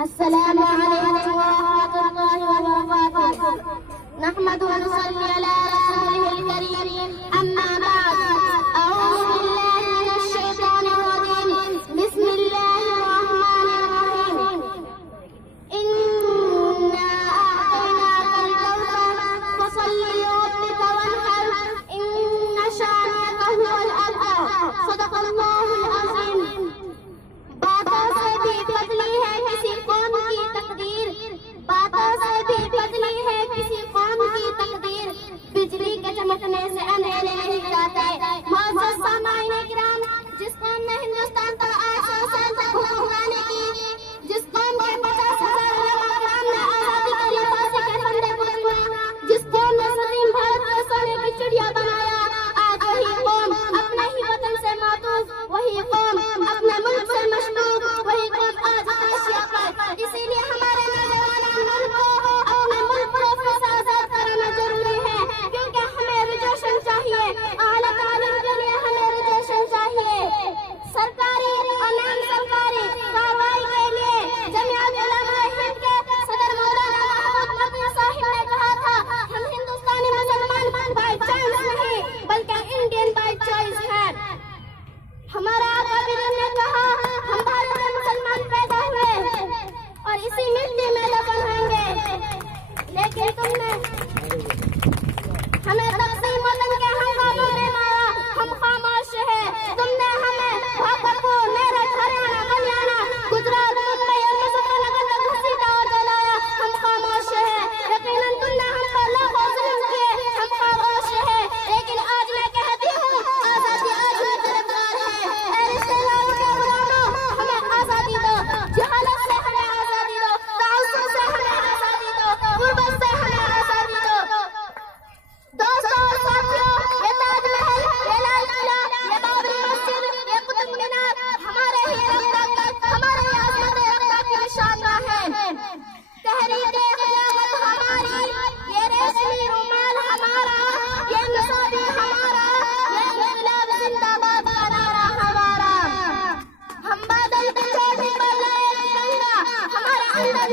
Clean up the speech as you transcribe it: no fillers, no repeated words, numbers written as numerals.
अस्सलामु अलैकुम व रहमतुल्लाहि व बरकातुहू। नहमदु व नुसल्ली अला रसूलिहिल करीम। अम्मा बाद, अऊज़ु बिल्लाहि मिनश शैतानिर रजीम। बिस्मिल्लाहिर रहमानिर रहीम। इन्ना अअतैनाकल कौसर फसल्लि लिरब्बिका वन्हर। इन्ना शानिअका हुवल अबतर। सदक़ल्लाहुल अज़ीम। बातों से भी बदली है किसी कौम की तकदीर, बातों से भी बदली है किसी कौम की तकदीर। बिजली के चमकने से अंधेरे नहीं जाते। मौजूद सामाईन किराम, जिस कौम ने हिंदुस्तान पर 800 साल तक हुकूमत की, जिस कौम के 50,000 उलमा ने आजादी के लिए फांसी के फंदे बुलंद, जिस कौम ने सलीम भारत को सोने की चिड़िया बनाया, आज वही कौम अपने ही वतन से मातूब, वही कौम अपने मुल्क से मशरूब, वही कौम आज हाशिया पर। इसीलिए हमारे नौजवानों को अपने मुल्क को फिर से आजाद कराना जरूरी है, क्योंकि हमें रिजर्वेशन चाहिए। आला तालीम के लिए हमें रिजर्वेशन चाहिए। सरकारी और नाम सरकारी कार्रवाई के लिए जमीयत उलमा हिंद के सदर मौलाना महमूद नबी साहिब ने कहा था, हम हिंदुस्तानी मुसलमान बाय चांस नहीं बल्कि इंडियन बाय चॉइस है। हमारा आका ने कहा, हम भारत में मुसलमान पैदा हुए और इसी मिट्टी में दफन होंगे, लेकिन तुमने हमें तक़सीम वतन के हंगामों में मारा, हम खामोश है। तुमने हमें भागलपुर, मेरठ, हरियाणा, बलियाना, गुजरात, मुंबई और मुजफ्फरनगर में घसीटा और जलाया, हम खामोश है। यकीनन तुमने हम पर लाखों जुल्म किए, हम खामोश है। लेकिन आज मैं कहती हूँ, आजादी आज भी गिरफ्तार है। ऐ रिश्तेदारों के गुलामों, हमें आजादी दो, जहालत से हमें आजादी दो, ताउस्सुफ से हमें आजादी दो, गुर्बत से हमें आजादी दो। दोस्तों और साथियों, ये ताजमहल, ये लाल किला, ये बाबरी मस्जिद, ये कुतुब मीनार हमारे ही रक्त, हमारे ही आज़ाद रक्त की निशानगाह है। तहरीके क़यामत हमारी, ये रेशमी रुमाल हमारा, ये निशानी हमारा, ये इन्क़िलाब ज़िंदाबाद का नारा हमारा। हम बादल की चोटी पर लाए तिरंगा, हमारा अंदर